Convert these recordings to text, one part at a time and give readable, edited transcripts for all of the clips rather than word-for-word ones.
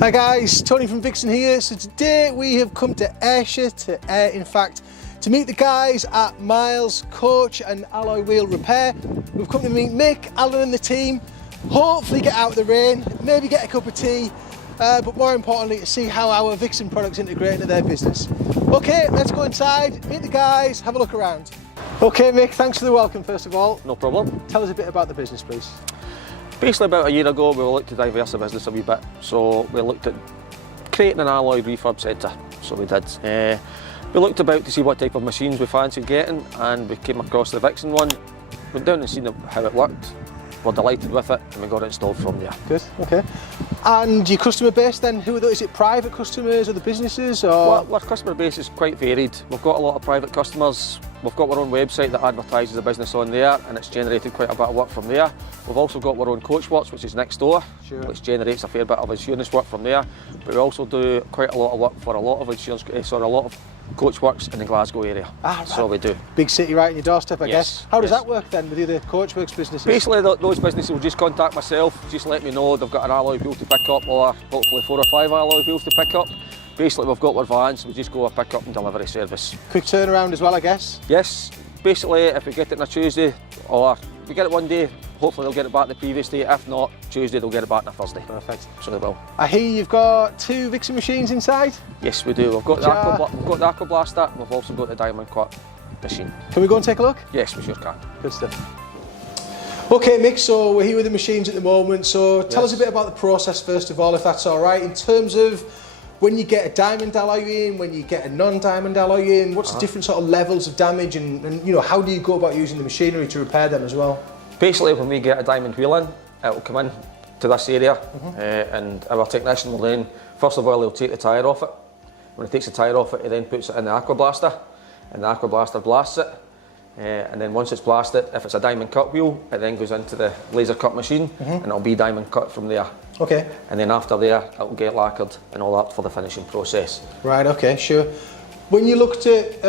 Hi guys, Tony from Vixen here. So today we have come to Ayrshire, to meet the guys at Myles Coach and Alloy Wheel Repair. We've come to meet Mick, Alan and the team, hopefully get out of the rain, maybe get a cup of tea, but more importantly to see how our Vixen products integrate into their business. Okay, let's go inside, meet the guys, have a look around. Okay Mick, thanks for the welcome first of all. No problem. Tell us a bit about the business please. Basically about a year ago we looked to diversify the business a wee bit, so we looked at creating an alloy refurb centre, so we did. We looked about to see what type of machines we fancied getting, and we came across the Vixen one, went down and seen how it worked, we're delighted with it and we got it installed from there. Good, okay. And your customer base then, who are those? Is it private customers or the businesses? Or? Well, our customer base is quite varied. We've got a lot of private customers. We've got our own website that advertises the business on there and it's generated quite a bit of work from there. We've also got our own coach works, which is next door, which generates a fair bit of insurance work from there. But we also do quite a lot of work for a lot of coach works in the Glasgow area. Right. So we do. Big city right in your doorstep, I guess. How does yes. that work then with the other coach works businesses? Basically those businesses will just contact myself, just let me know they've got an alloy wheel to pick up or hopefully 4 or 5 alloy wheels to pick up. Basically we've got our vans, we just go a pick up and delivery service. Quick turnaround as well, I guess? Yes, basically if we get it on a Tuesday or if we get it one day, hopefully they'll get it back the previous day. If not, Tuesday they'll get it back on a Thursday. Perfect. So they will. I hear you've got 2 Vixen machines inside? Yes we do, we've got the Aqua Blaster and we've also got the diamond cut machine. Can we go and take a look? Yes, we sure can. Good stuff. Okay Mick, so we're here with the machines at the moment, so tell us a bit about the process first of all, if that's all right, in terms of when you get a diamond alloy in, when you get a non-diamond alloy in, what's the different sort of levels of damage and you know, how do you go about using the machinery to repair them as well? Basically when we get a diamond wheel in, it will come in to this area and our technician will then, first of all he'll take the tyre off it. When he takes the tyre off it, he then puts it in the Aqua Blaster and the Aqua Blaster blasts it. And then once it's blasted, if it's a diamond cut wheel, it then goes into the laser cut machine and it'll be diamond cut from there. Okay. And then after there, it'll get lacquered and all that for the finishing process. Right, okay, sure. When you looked at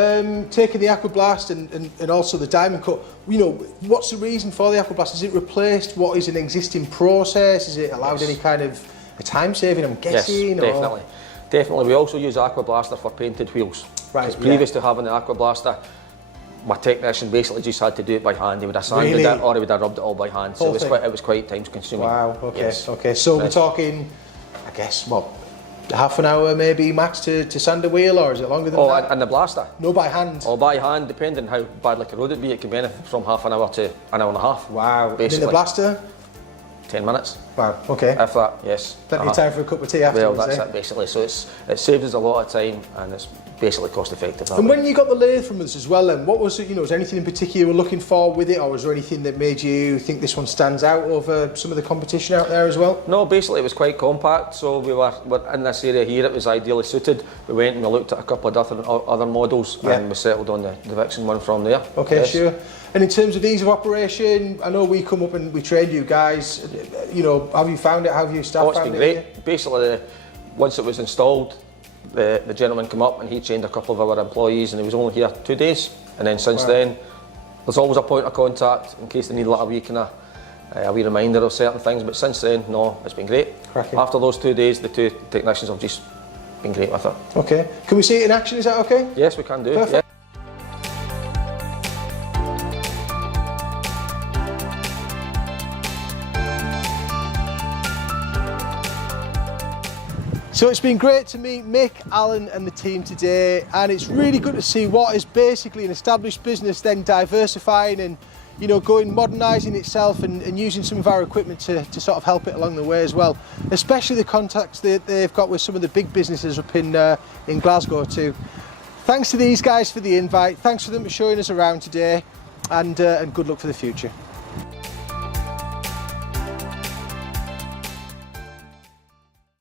taking the Aqua Blast and also the diamond cut, you know, what's the reason for the Aqua Blast? Is it replaced what is an existing process? Is it allowed any kind of a time saving, I'm guessing? Yes, definitely. Or? Definitely. We also use Aqua Blaster for painted wheels. Right. Because previous to having the Aqua Blaster, my technician basically just had to do it by hand. He would have sanded it or he would have rubbed it all by hand. So it was quite time consuming. Wow, okay. Yes. Okay, so we're talking, I guess, what, half an hour maybe max to sand a wheel, or is it longer than that? Oh, and the blaster? No, by hand? Oh, by hand, depending how badly corroded it be. It can be anything from half an hour to an hour and a half. Wow. Basically. And in the blaster? 10 minutes. Wow, okay. If that, yes. Plenty of time for a cup of tea afterwards. Well, that's it basically. So it saves us a lot of time and it's basically cost effective. And when you got the lathe from us as well then, what was it, you know, was there anything in particular you were looking for with it, or was there anything that made you think this one stands out over some of the competition out there as well? No, basically it was quite compact, so we're in this area here, it was ideally suited. We went and we looked at a couple of other models and we settled on the Vixen one from there. Okay, yes. Sure. And in terms of ease of operation, I know we come up and we trained you guys, you know, have you found it, have you staff found it? It's been great. Basically, once it was installed, the gentleman came up and he trained a couple of our employees and he was only here 2 days. And then since then, there's always a point of contact in case they need a wee reminder of certain things. But since then, no, it's been great. Cracking. After those 2 days, the 2 technicians have just been great with it. Okay. Can we see it in action, is that okay? Yes, we can do. Perfect. Yeah. So it's been great to meet Mick, Alan and the team today, and it's really good to see what is basically an established business then diversifying and, you know, modernising itself and using some of our equipment to sort of help it along the way as well, especially the contacts that they've got with some of the big businesses up in Glasgow too. Thanks to these guys for the invite, thanks for them for showing us around today, and good luck for the future.